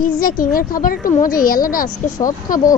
Pizza king এর খাবার একটু মজাই আলাদা, আজকে সব খাবো।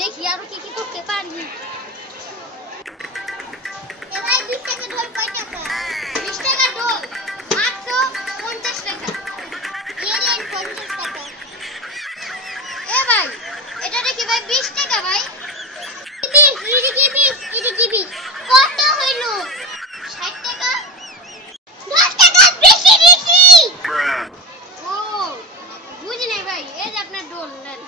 দেখি আরো কি কি করতে পারি। এবার 20 টাকা ঢোল কয় টাকা? 20 টাকা ঢোল মাত্র 50 টাকা। দিয়ে দেন 50 টাকা। এ ভাই এটা দেখি ভাই 20 টাকা ভাই। 20 কত হইল? 60 টাকা 10 টাকা বেশি বেশি। ও বুঝি নাই ভাই, এই যে আপনার ঢোল নেন।